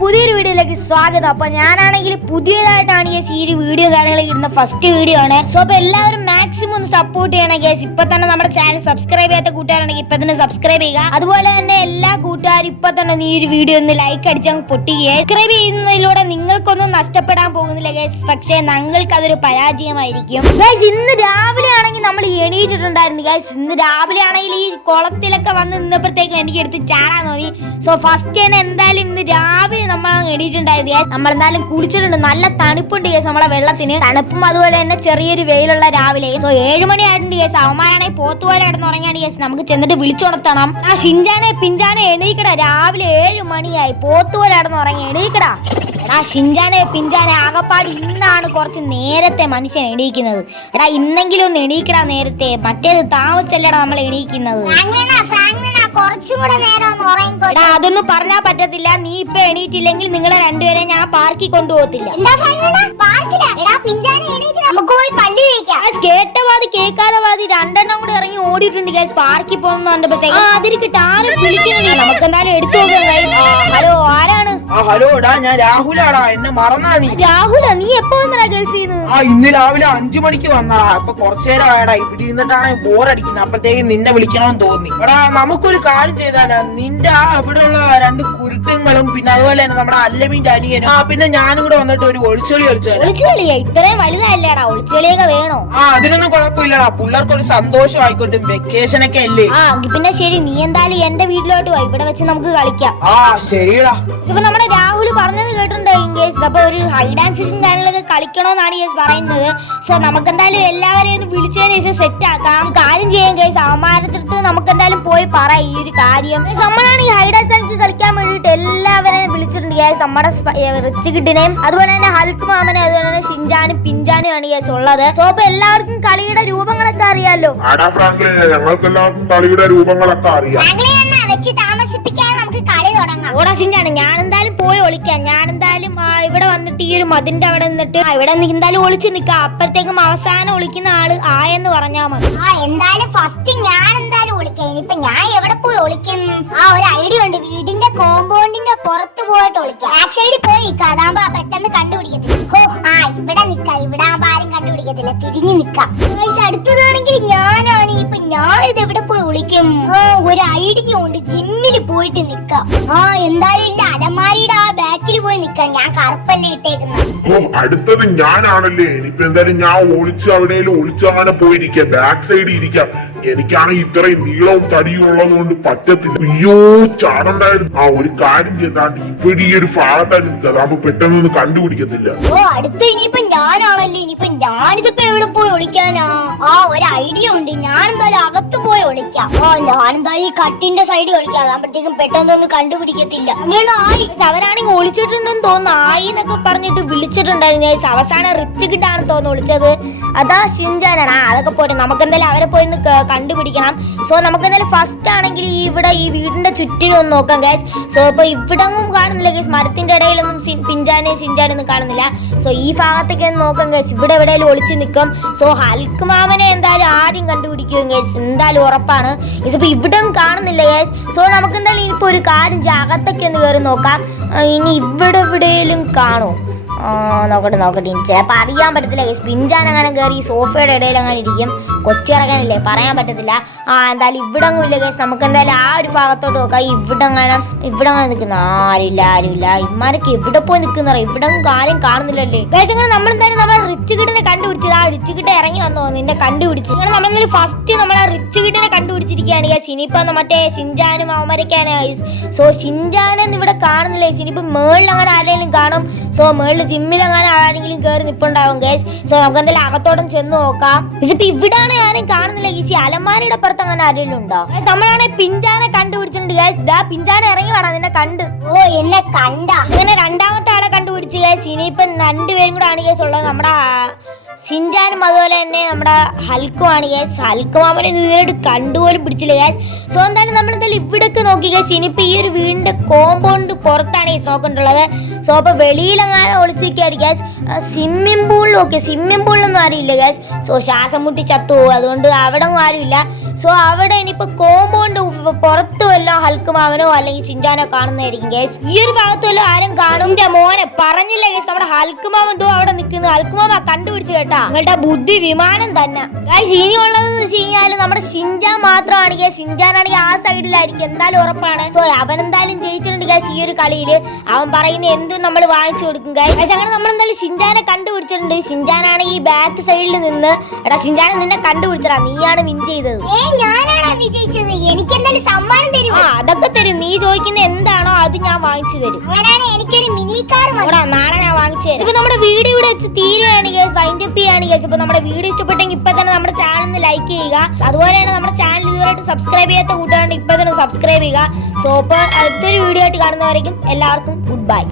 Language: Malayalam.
പുതിയൊരു വീഡിയോയിലേക്ക് സ്വാഗതം. അപ്പൊ ഞാനാണെങ്കിൽ പുതിയതായിട്ടാണ് ഈ വീഡിയോ കാര്യങ്ങളൊക്കെ ഇടുന്ന ഫസ്റ്റ് വീഡിയോ ആണ്. സോ അപ്പൊ എല്ലാവരും മാക്സിമം ഒന്ന് സപ്പോർട്ട് ചെയ്യണം ഗൈസ്. ഇപ്പൊ തന്നെ നമ്മുടെ ചാനൽ സബ്സ്ക്രൈബ് ചെയ്യാത്ത കൂട്ടുകാരാണെങ്കിൽ ഇപ്പൊ തന്നെ സബ്സ്ക്രൈബ് ചെയ്യുക. അതുപോലെ തന്നെ എല്ലാ കൂട്ടുകാരും ഇപ്പൊ തന്നെ ഈ ഒരു വീഡിയോ ഒന്ന് ലൈക്ക് അടിച്ചാൽ പൊട്ടിക്കുക. സബ്സ്ക്രൈബ് ചെയ്യുന്നതിലൂടെ നിങ്ങൾക്കൊന്നും നഷ്ടപ്പെടാൻ പോകുന്നില്ല ഗൈസ്, പക്ഷേ ഞങ്ങൾക്ക് അതൊരു പരാജയമായിരിക്കും ഗൈസ്. ഇന്ന് രാവിലെ ആണെങ്കിൽ നമ്മൾ എണീറ്റിട്ടുണ്ടായിരുന്നു ഗൈസ്. ഇന്ന് രാവിലെ ആണെങ്കിൽ ഈ കുളത്തിലൊക്കെ വന്ന് നിന്നപ്പോഴത്തേക്കും എനിക്ക് എടുത്ത് ചാടാൻ തോന്നി. സോ ഫസ്റ്റ് തന്നെ എന്തായാലും ഇന്ന് രാവിലെ നമ്മൾ എണീറ്റുണ്ടായിരുന്നു ഗൈസ്. നമ്മൾ എന്തായാലും കുളിച്ചിട്ടുണ്ട്. നല്ല തണുപ്പുണ്ട് ഗൈസ് നമ്മളെ വെള്ളത്തിന്, തണുപ്പും അതുപോലെ തന്നെ ചെറിയൊരു വെയിലുള്ള രാവിലെ. സോ 7 മണി ആയിട്ടുണ്ട് ഗൈസ്. അവന്മാരാണെങ്കിൽ പോത്തുപോലെ കിടന്നുറങ്ങിയാണ് ഗൈസ്. നമുക്ക് ചെന്നിട്ട് വിളിച്ചുണർത്തണം. ആ ഷിൻജാനെ പിഞ്ചാനെ എണീക്കടാ, രാവിലെ 7 മണിയായി. പോത്തുപോലെ കിടന്നുറങ്ങി, എണീക്കടാ. എടാ ഷിൻജാനെ പിഞ്ചാനെ, ആകപ്പാട് ഇന്നാണ് കുറച്ച് നേരത്തെ മനുഷ്യൻ എണീക്കുന്നത്. എടാ ഇന്നെങ്കിലും ഒന്ന് എണീക്കടാ നേരത്തെ, മറ്റേത് താമസിച്ചല്ലടാ നമ്മൾ എണീക്കുന്നത്. എടാ അതൊന്നും പറഞ്ഞാ പറ്റത്തില്ല. നീ ഇപ്പൊ എണീറ്റില്ലെങ്കിൽ നിങ്ങളെ രണ്ടുപേരെ ഞാൻ പാർക്കിൽ കൊണ്ടുപോകത്തില്ല. കേട്ടവാതി കേൾക്കാതെ വാതി രണ്ടെണ്ണം കൂടി ഇറങ്ങി ഓടിയിട്ടുണ്ട് ഗൈസ്. പാർക്കിൽ പോകുന്ന കണ്ടപ്പോഴത്തേക്ക് അതിരിക്കട്ടെ ആരും വിളിക്കുന്നില്ല. നമുക്ക് എന്തായാലും എടുത്തു നോക്കാം. ഹലോ, ആരാണ്? ഹലോ ഡാ, ഞാൻ രാഹുലാടാ. എന്നെ മറന്നാ നീ? രാഹുല, നീ എപ്പോ വന്നടാ ഗൾഫിൽ നിന്ന്? ഇന്ന് രാവിലെ 5 മണിക്ക് വന്നടാ. അപ്പൊ കുറച്ചേരം ആയടാ ഇവിടെ ഇരുന്നിട്ടാണ് ബോറടിക്കുന്നത്. അപ്പഴത്തേക്ക് നിന്നെ വിളിക്കണമെന്ന് തോന്നി. എടാ നമുക്കൊരു കാര്യം ചെയ്താലാ, നിന്റെ ഇവിടെയുള്ള 2 കുരുട്ടുങ്ങളും പിന്നെ അതുപോലെ തന്നെ നമ്മുടെ അല്ലമീന്റെ അനിയനും പിന്നെ ഞാനും കൂടെ വന്നിട്ട് ഒരു ഒളിച്ചെളി കളിച്ചാൽ. ഒളിച്ചെളിയാ? ഇത്രയും വലുതല്ലേടാ, ഒളിച്ചെളിയൊക്കെ വേണോ? അതിനൊന്നും കുഴപ്പമില്ലടാ, പിള്ളേർക്ക് ഒരു സന്തോഷം ആയിക്കോട്ടെ, വെക്കേഷൻ ഒക്കെ അല്ലേ. പിന്നെ ശരി, നീ എന്തായാലും എന്റെ വീട്ടിലോട്ട് പോയി, ഇവിടെ വെച്ച് നമുക്ക് കളിക്കാം. ശരിടാ. ഇപ്പൊ നമ്മുടെ രാഹുൽ പറഞ്ഞത് കേട്ടിട്ടുണ്ടോ ഗേസ്? അപ്പൊ ഒരു ഹൈഡ് ആൻഡ് സീക്കിങ് കാര്യങ്ങളൊക്കെ കളിക്കണോന്നാണ് ഗേസ് പറയുന്നത്. സോ നമുക്ക് എന്തായാലും എല്ലാവരെയും വിളിച്ചതിന് ശേഷം സെറ്റ് ആക്കാം. കാര്യം ചെയ്യാം ഗേസ്, അവന്മാരടുത്ത് നമുക്ക് എന്തായാലും പോയി പറയാം ഈ ഒരു കാര്യം. നമ്മളാണ് ഈ ഹൈഡ് ആൻഡ് സീക്ക് കളിക്കാൻ വേണ്ടിട്ട് എല്ലാവരെയും വിളിച്ചിട്ടുണ്ട് ഗേസ്. നമ്മുടെ റിച്ച് കിഡിനെയും അതുപോലെ തന്നെ ഹൽക്ക് മാമനെ അതുപോലെ തന്നെ ഷിൻജാനും പിഞ്ചാനും ആണ് ഗേസ് ഉള്ളത്. സോ അപ്പൊ എല്ലാവർക്കും കളിയുടെ രൂപങ്ങളൊക്കെ അറിയാലോ. കളിയുടെ രൂപങ്ങളൊക്കെ അറിയാം. ഓടാ ഷിൻജാണ്, ഞാൻ എന്തായാലും പോയി ഒളിക്കാം. ഞാൻ എന്തായാലും ഇവിടെ വന്നിട്ട് ഈ ഒരു മതിന്റെ അവിടെ നിന്നിട്ട് ഇവിടെ എന്തായാലും ഒളിച്ചു നിക്കാം. അപ്പഴത്തേക്കും അവസാനം ഒളിക്കുന്ന ആള് ആയെന്ന് പറഞ്ഞാ മതി. എന്തായാലും ഫസ്റ്റ് ഞാൻ എന്തായാലും ഒളിക്കാം. ഇനിയിപ്പൊ ഞാൻ എവിടെ പോയി ഒളിക്കും? ഒരു ഐഡിയ ഉണ്ട്, വീടിന്റെ കോമ്പൗണ്ടിന്റെ പുറത്ത് പോയിട്ട് ഒളിക്കാം. ബാക്ക് സൈഡിൽ പോയി നിക്കാം, അതാകുമ്പോ പെട്ടെന്ന് കണ്ടുപിടിക്കത്തില്ല. ഇവിടെ നിക്കാം, ഇവിടെ ആകുമ്പോ ആരും കണ്ടുപിടിക്കത്തില്ല, തിരിഞ്ഞു നിക്കാം. അടുത്തതാണെങ്കിൽ ഞാനാണ്. ഇപ്പൊ ഞാനിത് എവിടെ പോയി ഒളിക്കും? ഒരു ഐഡിയ ഉണ്ട്, ജിമ്മിൽ പോയിട്ട് നിക്കാം. എന്തായാലും ഇല്ല, അലമാരിയുടെ ആ ബാക്കിൽ പോയി നിക്കാം. ഞാൻ കറുപ്പല്ലേ ഇട്ടേക്കുന്നത്. അടുത്തത് ഞാനാണല്ലേ. ഇനിയിപ്പോ എന്തായാലും ഞാൻ ഒളിച്ചങ്ങനെ പോയിരിക്കാം, ബാക്ക് സൈഡിൽ ഇരിക്കാം. എനിക്കാണെങ്കിൽ ഇത്രയും നീളവും തടിയും ഉള്ളത് കൊണ്ട് പറ്റത്തില്ല. അയ്യോ ചാടണ്ടായിരുന്നു. ഒരു കാര്യം ചെയ്താണ്ട് ഇവിടെ ഈ ഒരു ഭാഗത്തായിട്ട് നിൽക്കുക, അതാകുമ്പോ പെട്ടെന്നൊന്നും കണ്ടുപിടിക്കത്തില്ല. അടുത്ത ഇനിയിപ്പൊ ഞാനാണല്ലേ. ഇനിയിപ്പൊ ഞാനിതിപ്പോ എവിടെ പോയി ഒളിക്കാനാ? ഒരു ഐഡിയ ഉണ്ട്, ഞാൻ എന്തായാലും അകത്ത് പോയി ഒളിക്കാം. ഞാൻ എന്തായാലും ഈ കട്ടിന്റെ സൈഡിൽ ഒളിക്കാം, അതാകുമ്പോഴത്തേക്കും പെട്ടെന്നൊന്നും കണ്ടുപിടിക്കത്തില്ല. അവരാണെങ്കിൽ ഒളിച്ചിട്ടുണ്ടെന്ന് തോന്നുന്നു. ആയി എന്നൊക്കെ പറഞ്ഞിട്ട് വിളിച്ചിട്ടുണ്ടായിരുന്നു. അവസാനം റിച്ച് കിട്ടാണ് തോന്നുന്നു ഒളിച്ചത്. അതാ ഷിൻജാനാണ്. അതൊക്കെ പോട്ടെ, നമുക്ക് എന്തായാലും അവരെ പോയി കണ്ടുപിടിക്കണം. സോ നമുക്ക് എന്തായാലും ഫസ്റ്റ് ആണെങ്കിൽ ഇവിടെ ഈ വീടിന്റെ ചുറ്റിനും ഒന്ന് നോക്കാം ഗൈസ്. സോ ഇപ്പൊ ഇവിടൊന്നും കാണുന്നില്ല ഗൈസ്, മരത്തിന്റെ ഇടയിലൊന്നും പിഞ്ചാനെയും ഷിൻജാനൊന്നും കാണുന്നില്ല. സോ ഈ ഭാഗത്തേക്ക് ഒന്ന് നോക്കാം ഗൈസ്, ഇവിടെ എവിടെയെങ്കിലും ഒളിച്ചു നിൽക്കും. സോ ഹൽക്ക് മാമനെ എന്തായാലും ആദ്യം കണ്ടുപിടിക്കും ഗൈസ്, എന്തായാലും ഉറപ്പാണ്. ഇപ്പൊ ഇവിടെ കാണുന്നില്ല ഗൈസ്. സോ നമുക്ക് എന്തായാലും ഇനിയിപ്പോ ഒരു കാര്യം അകത്തൊക്കെ ഒന്ന് കയറി നോക്കാം. ഇനി ഇവിടെ എവിടെയെങ്കിലും കാണോ? നോക്കട്ടെ ചിലപ്പോൾ അറിയാൻ പറ്റത്തില്ല ഗൈസ്. പിഞ്ചാനങ്ങനെ കയറി സോഫയുടെ ഇടയിൽ അങ്ങനെ ഇരിക്കും, കൊച്ചിറങ്ങാനില്ലേ, പറയാൻ പറ്റത്തില്ല. എന്തായാലും ഇവിടെ ഒന്നും ഇല്ല ഗൈസ്. നമുക്ക് എന്തായാലും ആ ഒരു ഭാഗത്തോട്ട് നോക്കാം. ഇവിടെ അങ്ങനെ നിൽക്കുന്ന ആരുമില്ല. ഇമാരൊക്കെ എവിടെ പോയി നിൽക്കുന്ന, ഇവിടെ ആരും കാണുന്നില്ലല്ലേ ഗൈസ്. അങ്ങനെ നമ്മളെന്തായാലും നമ്മളെ റിച്ച് കിഡിനെ കണ്ടുപിടിച്ചത്. ആ റിച്ച് കിഡ് ഇറങ്ങി വന്നോ നിന്നെ കണ്ടുപിടിച്ച്. അങ്ങനെ നമ്മളെന്തായാലും ഫസ്റ്റ് നമ്മളെ റിച്ച് കിഡിനെ കണ്ടുപിടിച്ചിരിക്കുകയാണ് ഗൈസ്. ഇനിയിപ്പോ മറ്റേ ഷിൻജാനും അവന്മാരൊക്കെയാണ് ഗൈസ്. സോ ഷിൻജാനൊന്നും ഇവിടെ കാണുന്നില്ല ഗൈസ്. ഇനിയിപ്പോ മേളിൽ അങ്ങനെ ആരെങ്കിലും കാണും. സോ മേളിൽ ജിമ്മിൽ അങ്ങനെ ആരെങ്കിലും കയറി നിൽപ്പുണ്ടാവും ഗൈസ്. സോ നമുക്ക് എന്തായാലും അകത്തോട്ടും ചെന്ന് നോക്കാം. ഇപ്പൊ ഇവിടാണ് ആരും കാണുന്നില്ല ഗൈസ്. ഈ അലമാരിയുടെ പുറത്ത് അങ്ങനെ ആരെങ്കിലും ഉണ്ടോ? നമ്മളാണെങ്കിൽ പിഞ്ചാനെ കണ്ടുപിടിച്ചിട്ടുണ്ട് ഗൈസ്. പിഞ്ചാനെ ഇറങ്ങി വേണം നിന്നെ കണ്ട്. എന്നെ കണ്ട അങ്ങനെ രണ്ടാമത്തെ ആളെ കണ്ടുപിടിച്ച് ഗൈസ്. ഇനിയിപ്പം 2 പേരും കൂടെ ആണ് ഗൈസ് ഉള്ളത്. നമ്മുടെ ഷിൻചാനും അതുപോലെ തന്നെ നമ്മുടെ ഹൽക്കുമാണ് ഗൈസ്. ഹൽക്ക് മാമനെ ഇതുവരെയായിട്ട് കണ്ടുപോലും പിടിച്ചില്ല ഗൈസ്. സോ എന്തായാലും നമ്മൾ എന്തായാലും ഇവിടേക്ക് നോക്കി ഗൈസ്. ഇനിയിപ്പോൾ ഈ ഒരു വീടിന്റെ കോമ്പൗണ്ട് പുറത്താണ് ഗൈസ് നോക്കണ്ടുള്ളത്. സോ അപ്പോൾ വെളിയിലെങ്ങാനും ഒളിച്ചിരിക്കുകയായിരിക്കും ഗൈസ്. സ്വിമ്മിംഗ് പൂളിലൊക്കെ സ്വിമ്മിംഗ് പൂളിലൊന്നും ആരുമില്ല ഗൈസ്. സോ ശ്വാസം മുട്ടി ചത്തു പോകും, അതുകൊണ്ട് അവിടെ ഒന്നും ആരുമില്ല. സോ അവിടെ ഇനിയിപ്പോൾ കോമ്പൗണ്ട് പുറത്തു വല്ലോ ഹൽക്ക് മാമനോ അല്ലെങ്കിൽ ഷിൻചാനോ കാണുന്നതായിരിക്കും ഗൈസ്. ഈ ഒരു ഭാഗത്തുമല്ലോ ആരും കാണും. മോനെ പറഞ്ഞില്ല ഗൈസ്, നമ്മുടെ ഹൽക്ക് മാമൻ എന്തോ അവിടെ നിൽക്കുന്നത്. ഹൽക്ക് മാമ കണ്ടുപിടിച്ച് കേട്ടാ, നിങ്ങളുടെ ബുദ്ധി വിമാനം തന്നെ ഗൈസ്. ഇനിയുള്ളതെന്ന് വെച്ച് കഴിഞ്ഞാൽ നമ്മുടെ ഷിൻചാൻ മാത്രമാണ് ഗൈസ്. ഷിൻചാനാണെങ്കിൽ ആ സൈഡിലായിരിക്കും എന്തായാലും ഉറപ്പാണ്. സോ അവൻ എന്തായാലും ജയിച്ചിട്ടുണ്ട് ഗൈസ് ഈ ഒരു കളിയിൽ. അവൻ പറയുന്ന എന്തും നമ്മൾ വാങ്ങിച്ചു കൊടുക്കും ഗൈസ്. അങ്ങനെ നമ്മൾ എന്തായാലും ഷിൻചാനെ കണ്ടുപിടിച്ചിട്ടുണ്ട്. ഷിൻചാനാണ് ഈ ബാക്ക് സൈഡിൽ നിന്ന്. എടാ ഷിൻചാനെ നിന്നെ കണ്ടുപിടിച്ചടാ, നീയാണ് വിൻ ചെയ്തത്. ഞാനാണോ വിജയിച്ചത്? എനിക്ക് എന്തായാലും സമ്മാനം തരും. അതൊക്കെ തരും, നീ ചോദിക്കുന്ന എന്താണോ അത് ഞാൻ വാങ്ങിച്ചു തരും. അങ്ങനെയാണ് എനിക്കൊരു മിനി കാർ നാളെ ഞാൻ വാങ്ങിച്ചു തരും. ഇപ്പൊ നമ്മുടെ വീഡിയോ ഇവിടെ വെച്ച് തീരുകയാണ് ഗൈസ്, വൈൻഡ് അപ്പ് ചെയ്യാണ് ഗൈസ്. ഇപ്പൊ നമ്മുടെ വീഡിയോ ഇഷ്ടപ്പെട്ടെങ്കിൽ ഇപ്പൊ തന്നെ നമ്മുടെ ചാനൽ ഒന്ന് ലൈക്ക് ചെയ്യുക. അതുപോലെ തന്നെ നമ്മുടെ ചാനൽ ഇതുവരെയായിട്ട് സബ്സ്ക്രൈബ് ചെയ്യാത്ത കൂട്ടുകാരുണ്ട്, ഇപ്പൊ തന്നെ സബ്സ്ക്രൈബ് ചെയ്യുക. സോ ഇപ്പൊ അടുത്തൊരു വീഡിയോ ആയിട്ട് കാണുന്നവരേക്കും എല്ലാവർക്കും ഗുഡ് ബൈ.